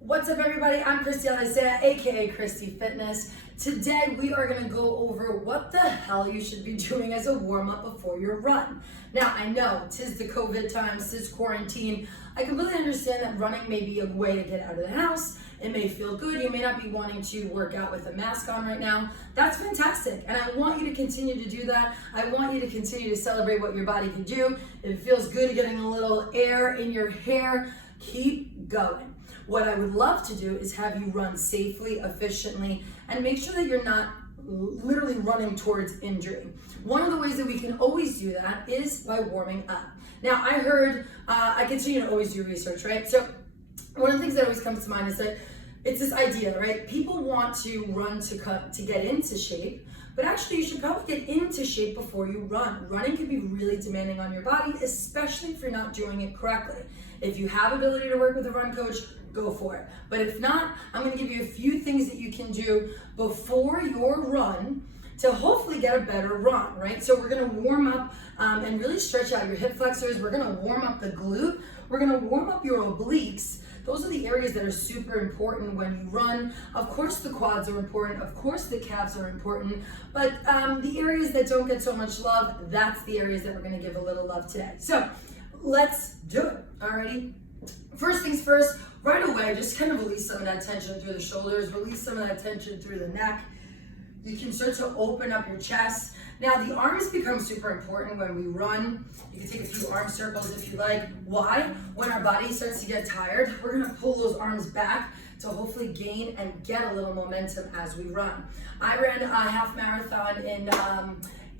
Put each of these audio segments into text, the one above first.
What's up, everybody? I'm Kristie Alicea, aka Kristie Fitness. Today we are going to go over what the hell you should be doing as a warm-up before your run. Now, I know, 'tis the COVID times, 'tis quarantine. I completely understand that running may be a way to get out of the house. It may feel good. You may not be wanting to work out with a mask on right now. That's fantastic. And I want you to continue to do that. I want you to continue to celebrate what your body can do. If it feels good getting a little air in your hair, keep going. What I would love to do is have you run safely, efficiently, and make sure that you're not literally running towards injury. One of the ways that we can always do that is by warming up. Now, I continue to always do research, right? So one of the things that always comes to mind is that it's this idea, right? People want to run to get into shape, but actually you should probably get into shape before you run. Running can be really demanding on your body, especially if you're not doing it correctly. If you have ability to work with a run coach, go for it. But if not, I'm going to give you a few things that you can do before your run to hopefully get a better run, right? So we're going to warm up and really stretch out your hip flexors. We're going to warm up the glute. We're going to warm up your obliques. Those are the areas that are super important when you run. Of course, the quads are important. Of course, the calves are important. But the areas that don't get so much love, that's the areas that we're going to give a little love today. So let's do it. Alrighty. First things first, right away, just kind of release some of that tension through the shoulders, release some of that tension through the neck. You can start to open up your chest. Now, the arms become super important when we run. You can take a few arm circles if you like. Why? When our body starts to get tired, we're gonna pull those arms back to hopefully gain and get a little momentum as we run. I ran a half marathon in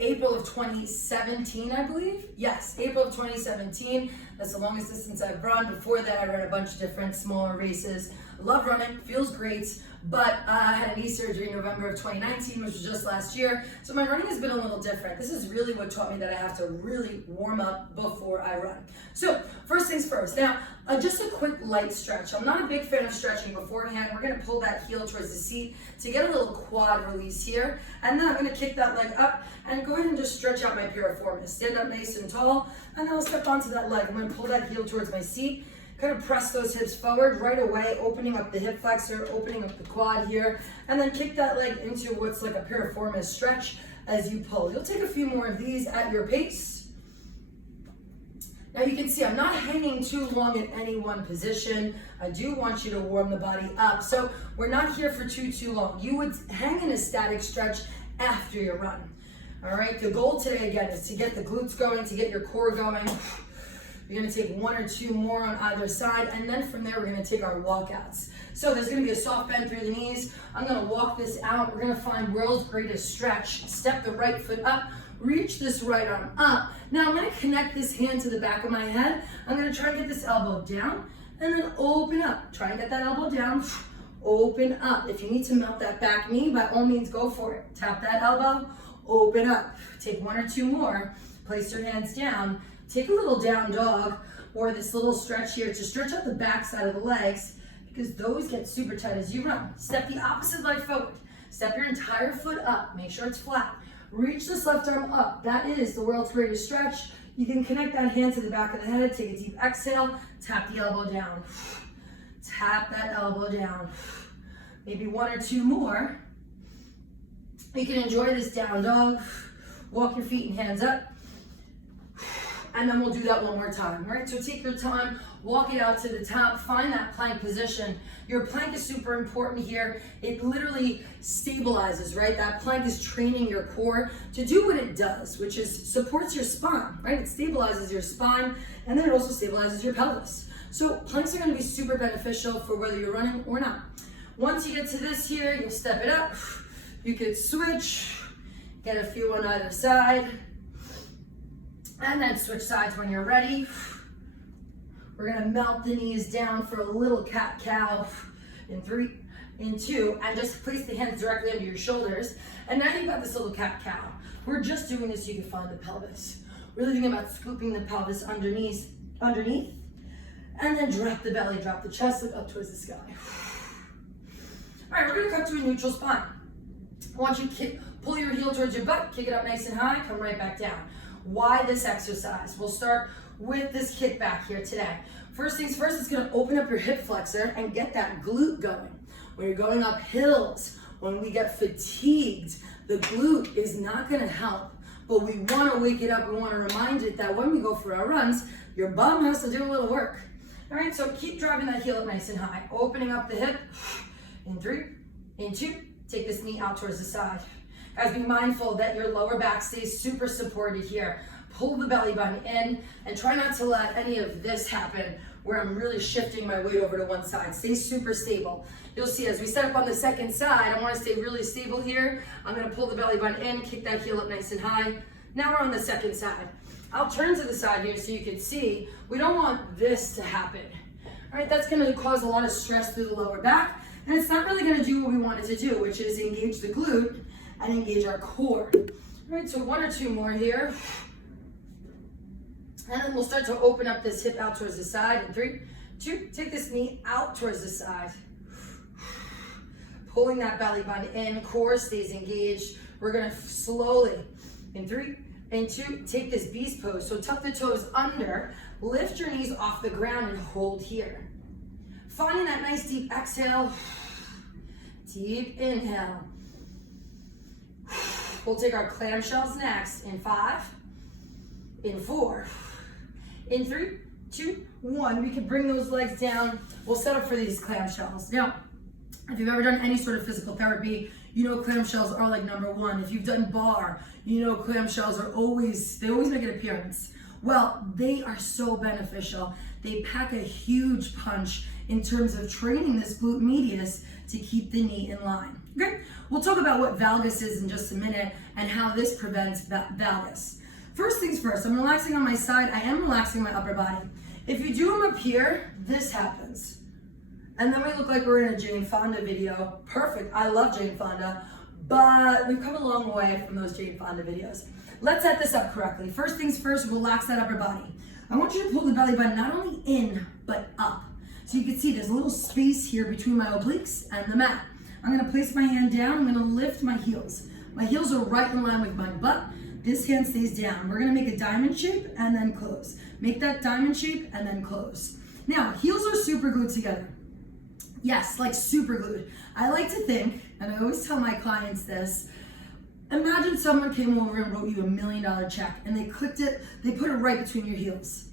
April of 2017, I believe. Yes, April of 2017. That's the longest distance I've run. Before that, I ran a bunch of different smaller races. I love running, feels great, but I had a knee surgery in November of 2019, which was just last year. So my running has been a little different. This is really what taught me that I have to really warm up before I run. So first things first. Now, just a quick light stretch. I'm not a big fan of stretching beforehand. We're gonna pull that heel towards the seat to get a little quad release here. And then I'm gonna kick that leg up and go ahead and just stretch out my piriformis. Stand up nice and tall, and then I'll step onto that leg. I'm gonna pull that heel towards my seat. Kind of press those hips forward right away, opening up the hip flexor, opening up the quad here, and then kick that leg into what's like a piriformis stretch as you pull. You'll take a few more of these at your pace. Now you can see I'm not hanging too long in any one position. I do want you to warm the body up. So we're not here for too long. You would hang in a static stretch after your run. All right, the goal today again is to get the glutes going, to get your core going. You're gonna take one or two more on either side, and then from there, we're gonna take our walkouts. So there's gonna be a soft bend through the knees. I'm gonna walk this out. We're gonna find world's greatest stretch. Step the right foot up, reach this right arm up. Now I'm gonna connect this hand to the back of my head. I'm gonna try and get this elbow down, and then open up. Try and get that elbow down, open up. If you need to melt that back knee, by all means, go for it. Tap that elbow, open up. Take one or two more, place your hands down. Take a little down dog or this little stretch here to stretch out the back side of the legs because those get super tight as you run. Step the opposite leg forward. Step your entire foot up. Make sure it's flat. Reach this left arm up. That is the world's greatest stretch. You can connect that hand to the back of the head. Take a deep exhale. Tap the elbow down. Tap that elbow down. Maybe one or two more. You can enjoy this down dog. Walk your feet and hands up. And then we'll do that one more time, right? So take your time, walk it out to the top, find that plank position. Your plank is super important here. It literally stabilizes, right? That plank is training your core to do what it does, which is supports your spine, right? It stabilizes your spine, and then it also stabilizes your pelvis. So planks are gonna be super beneficial for whether you're running or not. Once you get to this here, you'll step it up. You could switch, get a few on either side. And then switch sides when you're ready. We're gonna melt the knees down for a little cat-cow in 3, in 2, and just place the hands directly under your shoulders. And now you've got this little cat-cow. We're just doing this so you can find the pelvis. Really thinking about scooping the pelvis underneath, and then drop the belly, drop the chest, look up towards the sky. All right, we're gonna come to a neutral spine. I want you to pull your heel towards your butt, kick it up nice and high, come right back down. Why this exercise? We'll start with this kickback here today. First things first, it's gonna open up your hip flexor and get that glute going. When you're going up hills, when we get fatigued, the glute is not gonna help, but we wanna wake it up. We wanna remind it that when we go for our runs, your bum has to do a little work. All right, so keep driving that heel up nice and high. Opening up the hip, in 3, in 2, take this knee out towards the side. Guys, be mindful that your lower back stays super supported here. Pull the belly button in and try not to let any of this happen where I'm really shifting my weight over to one side. Stay super stable. You'll see as we set up on the second side, I wanna stay really stable here. I'm gonna pull the belly button in, kick that heel up nice and high. Now we're on the second side. I'll turn to the side here so you can see, we don't want this to happen. All right, that's gonna cause a lot of stress through the lower back, and it's not really gonna do what we want it to do, which is engage the glute and engage our core. All right, so 1 or 2 more here. And then we'll start to open up this hip out towards the side. In 3, 2, take this knee out towards the side. Pulling that belly button in, core stays engaged. We're gonna slowly, in 3, in 2, take this beast pose. So tuck the toes under, lift your knees off the ground and hold here. Finding that nice deep exhale, deep inhale. We'll take our clamshells next in 5, in 4, in 3, 2, 1. We can bring those legs down. We'll set up for these clamshells. Now, if you've ever done any sort of physical therapy, you know clamshells are like number 1. If you've done bar, you know clamshells are always make an appearance. Well, they are so beneficial. They pack a huge punch in terms of training this glute medius to keep the knee in line. Okay, we'll talk about what valgus is in just a minute and how this prevents valgus. First things first, I'm relaxing on my side. I am relaxing my upper body. If you do them up here, this happens. And then we look like we're in a Jane Fonda video. Perfect, I love Jane Fonda, but we've come a long way from those Jane Fonda videos. Let's set this up correctly. First things first, relax that upper body. I want you to pull the belly button not only in, but up. So you can see there's a little space here between my obliques and the mat. I'm gonna place my hand down, I'm gonna lift my heels. My heels are right in line with my butt. This hand stays down. We're gonna make a diamond shape and then close. Make that diamond shape and then close. Now, heels are super glued together. Yes, like super glued. I like to think, and I always tell my clients this, imagine someone came over and wrote you $1 million check and they clipped it, they put it right between your heels.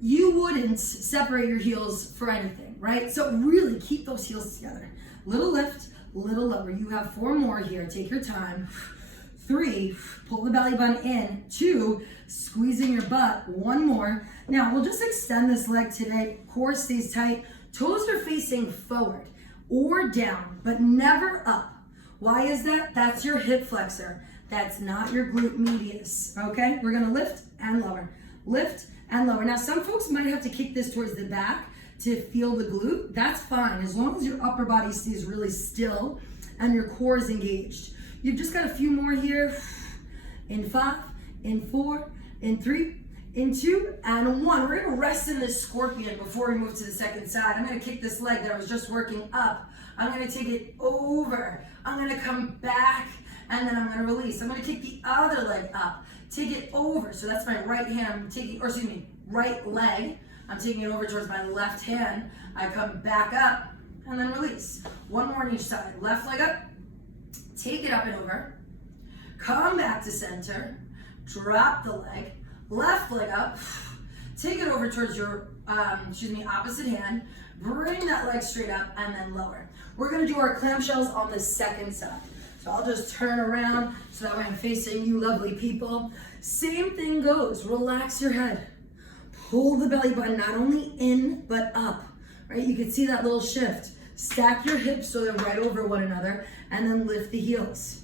You wouldn't separate your heels for anything, right? So really keep those heels together. Little lift, little lower. You have 4 more here, take your time. 3, pull the belly button in. 2, squeezing your butt. 1 more. Now we'll just extend this leg today. Core stays tight. Toes are facing forward or down, but never up. Why is that? That's your hip flexor. That's not your glute medius, okay? We're gonna lift and lower. Lift and lower. Now some folks might have to kick this towards the back to feel the glute. That's fine, as long as your upper body stays really still and your core is engaged. You've just got a few more here. In 5, in 4, in 3, in 2, and 1. We're gonna rest in this scorpion before we move to the second side. I'm gonna kick this leg that I was just working up. I'm gonna take it over. I'm gonna come back, and then I'm gonna release. I'm gonna kick the other leg up, take it over. So that's my right hand, I'm taking, or excuse me, right leg. I'm taking it over towards my left hand. I come back up, and then release. 1 more on each side. Left leg up, take it up and over. Come back to center, drop the leg, left leg up, take it over towards your, opposite hand, bring that leg straight up and then lower. We're gonna do our clamshells on the second side. So I'll just turn around so that way I'm facing you lovely people. Same thing goes, relax your head. Pull the belly button not only in, but up, right? You can see that little shift. Stack your hips so they're right over one another and then lift the heels.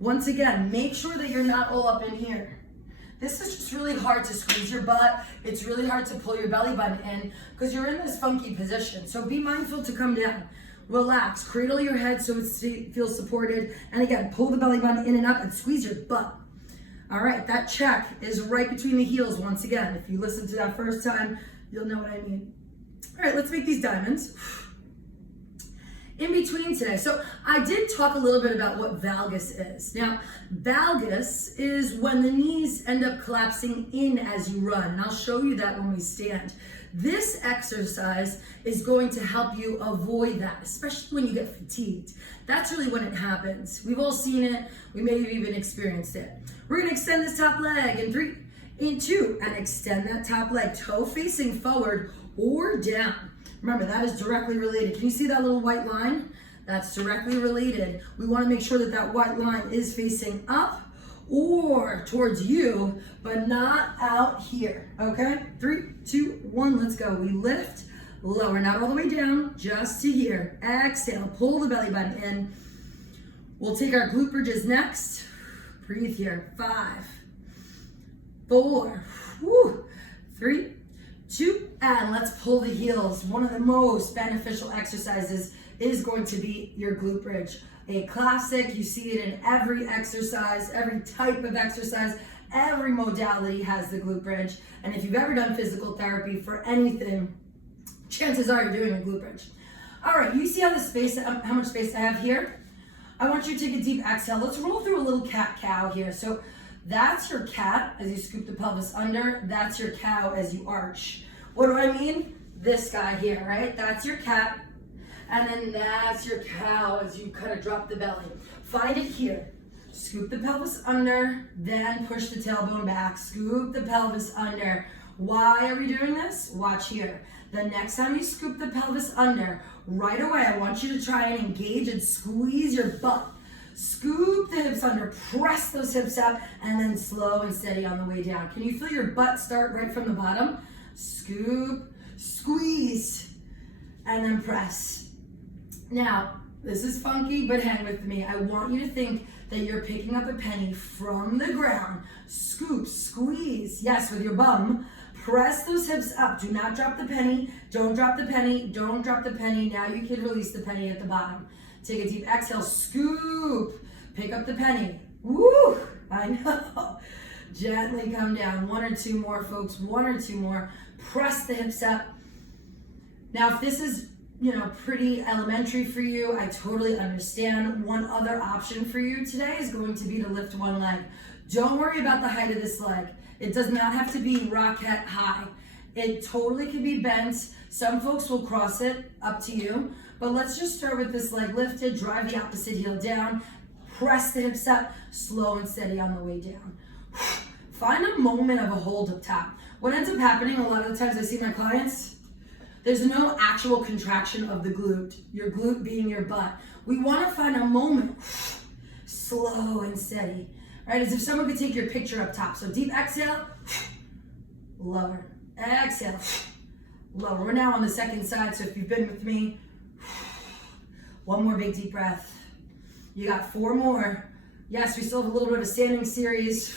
Once again, make sure that you're not all up in here. This is just really hard to squeeze your butt. It's really hard to pull your belly button in because you're in this funky position. So be mindful to come down. Relax, cradle your head so it feels supported. And again, pull the belly button in and up and squeeze your butt. All right, that check is right between the heels once again. If you listened to that first time, you'll know what I mean. All right, let's make these diamonds. In between today. So I did talk a little bit about what valgus is. Now, valgus is when the knees end up collapsing in as you run. And I'll show you that when we stand. This exercise is going to help you avoid that, especially when you get fatigued. That's really when it happens. We've all seen it. We may have even experienced it. We're gonna extend this top leg in 3, in 2, and extend that top leg, toe facing forward or down. Remember, that is directly related. Can you see that little white line? That's directly related. We wanna make sure that that white line is facing up or towards you, but not out here, okay? 3, 2, 1, let's go. We lift, lower, not all the way down, just to here. Exhale, pull the belly button in. We'll take our glute bridges next. Breathe here, 5, 4, 3, 2, and let's pull the heels. One of the most beneficial exercises is going to be your glute bridge. A classic, you see it in every exercise, every type of exercise, every modality has the glute bridge. And if you've ever done physical therapy for anything, chances are you're doing a glute bridge. All right, you see how much space I have here? I want you to take a deep exhale. Let's roll through a little cat-cow here. So that's your cat as you scoop the pelvis under. That's your cow as you arch. What do I mean? This guy here, right? That's your cat. And then that's your cow as you kind of drop the belly. Find it here. Scoop the pelvis under, then push the tailbone back. Scoop the pelvis under. Why are we doing this? Watch here. The next time you scoop the pelvis under, right away, I want you to try and engage and squeeze your butt. Scoop the hips under, press those hips up, and then slow and steady on the way down. Can you feel your butt start right from the bottom? Scoop, squeeze, and then press. Now, this is funky, but hang with me. I want you to think that you're picking up a penny from the ground. Scoop, squeeze, yes, with your bum. Press those hips up. Do not drop the penny. Don't drop the penny. Don't drop the penny. Now you can release the penny at the bottom. Take a deep exhale, scoop. Pick up the penny. Woo, I know. Gently come down. 1 or 2 more, folks. 1 or 2 more. Press the hips up. Now, if this is pretty elementary for you, I totally understand. One other option for you today is going to be to lift one leg. Don't worry about the height of this leg. It does not have to be rocket high. It totally can be bent. Some folks will cross it, up to you. But let's just start with this leg lifted, drive the opposite heel down, press the hips up, slow and steady on the way down. Find a moment of a hold up top. What ends up happening a lot of the times I see my clients, there's no actual contraction of the glute, your glute being your butt. We want to find a moment, slow and steady, right? As if someone could take your picture up top. So deep exhale, lower, exhale, lower. We're now on the second side, so if you've been with me, 1 more big deep breath. You got 4 more. Yes, we still have a little bit of a standing series.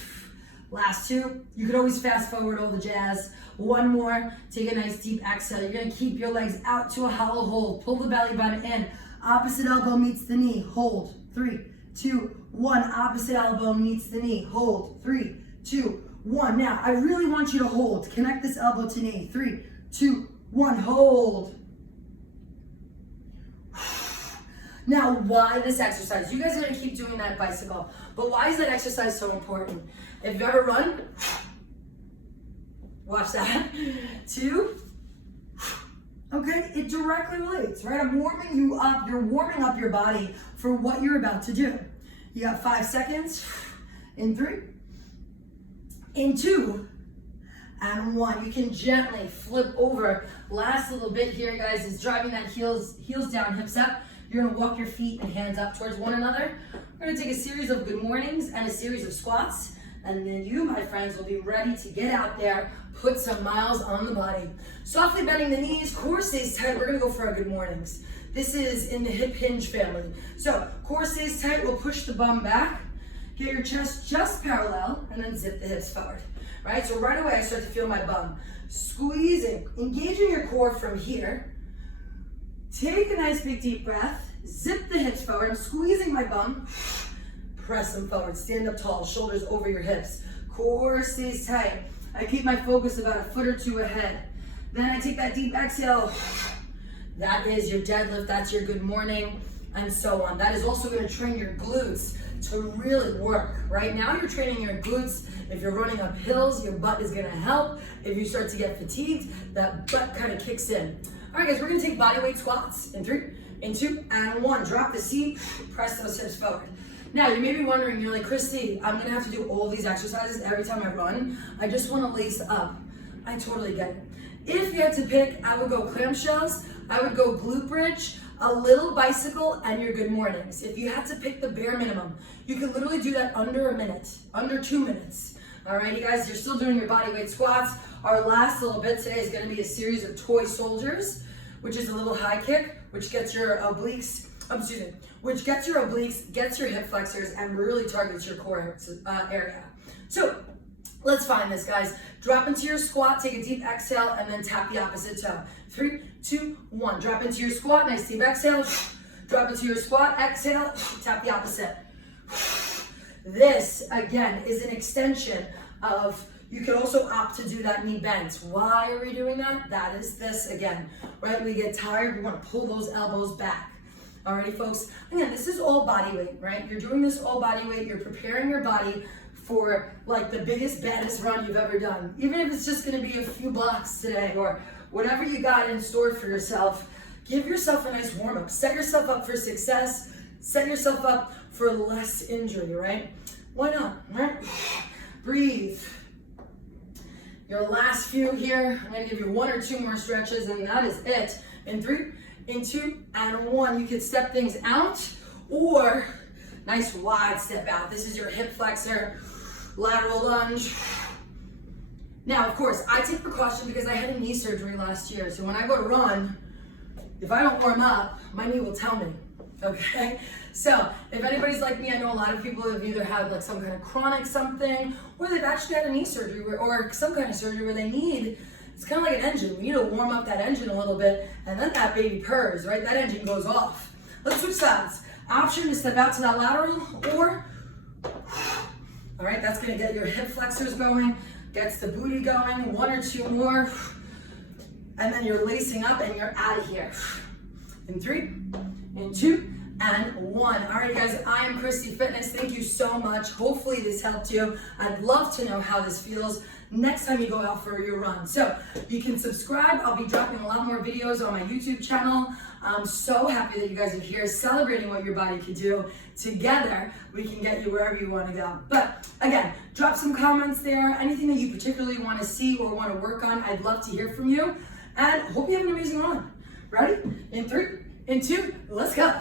Last 2. You could always fast forward all the jazz. 1 more. Take a nice deep exhale. You're going to keep your legs out to a hollow hold. Pull the belly button in. Opposite elbow meets the knee. Hold. 3, 2, 1. Opposite elbow meets the knee. Hold. 3, 2, 1. Now, I really want you to hold. Connect this elbow to knee. 3, 2, 1. Hold. Now, why this exercise? You guys are gonna keep doing that bicycle, but why is that exercise so important? If you ever run, watch that. 2, okay, it directly relates, right? I'm warming you up, you're warming up your body for what you're about to do. You got 5 seconds, in 3, in 2, and 1. You can gently flip over. Last little bit here, guys, is driving that heels down, hips up. You're gonna walk your feet and hands up towards one another. We're gonna take a series of good mornings and a series of squats. And then you, my friends, will be ready to get out there, put some miles on the body. Softly bending the knees, core stays tight. We're gonna go for our good mornings. This is in the hip hinge family. So core stays tight, we'll push the bum back, get your chest just parallel, and then zip the hips forward. Right, so right away I start to feel my bum. Squeezing, engaging your core from here. Take a nice big deep breath, zip the hips forward. I'm squeezing my bum, press them forward, stand up tall, shoulders over your hips. Core stays tight. I keep my focus about a foot or 2 ahead. Then I take that deep exhale. That is your deadlift, that's your good morning, and so on. That is also gonna train your glutes to really work. Right now you're training your glutes. If you're running up hills, your butt is gonna help. If you start to get fatigued, that butt kind of kicks in. All right, guys, we're gonna take body weight squats in 3, in 2, and 1. Drop the seat, press those hips forward. Now, you may be wondering, you're like, Kristie, I'm gonna have to do all these exercises every time I run. I just wanna lace up. I totally get it. If you had to pick, I would go clamshells, I would go glute bridge, a little bicycle, and your good mornings. If you had to pick the bare minimum, you could literally do that under a minute, under 2 minutes. All right, you guys, you're still doing your body weight squats. Our last little bit today is gonna be a series of toy soldiers, which is a little high kick, which gets your obliques, which gets your obliques, gets your hip flexors, and really targets your core area. So let's find this, guys. Drop into your squat, take a deep exhale, and then tap the opposite toe. 3, 2, 1. Drop into your squat, nice deep exhale. Drop into your squat, exhale, tap the opposite. This, again, is an extension of, you could also opt to do that knee bends. Why are we doing that? That is this again, right? We get tired, we want to pull those elbows back. Alrighty, folks. Again, this is all body weight, right? You're doing this all body weight. You're preparing your body for like the biggest, baddest run you've ever done. Even if it's just gonna be a few blocks today or whatever you got in store for yourself, give yourself a nice warm up. Set yourself up for success. Set yourself up for less injury, right? Why not, right? Breathe. Your last few here, I'm gonna give you 1 or 2 more stretches and that is it. In 3, in 2, and 1. You could step things out or nice wide step out. This is your hip flexor, lateral lunge. Now, of course, I take precaution because I had a knee surgery last year. So when I go to run, if I don't warm up, my knee will tell me, okay? So if anybody's like me, I know a lot of people have either had like some kind of chronic something, or they've actually had a knee surgery or some kind of surgery where they need, it's kind of like an engine. We need to warm up that engine a little bit, and then that baby purrs, right? That engine goes off. Let's switch sides. Option to step out to that lateral, or, all right, that's gonna get your hip flexors going, gets the booty going, 1 or 2 more, and then you're lacing up and you're out of here. In 3, in 2, and 1. All right, guys, I am Kristie Fitness. Thank you so much. Hopefully this helped you. I'd love to know how this feels next time you go out for your run. So you can subscribe. I'll be dropping a lot more videos on my YouTube channel. I'm so happy that you guys are here celebrating what your body can do. Together, we can get you wherever you want to go. But again, drop some comments there. Anything that you particularly want to see or want to work on, I'd love to hear from you. And hope you have an amazing run. Ready? In 3, in 2, let's go.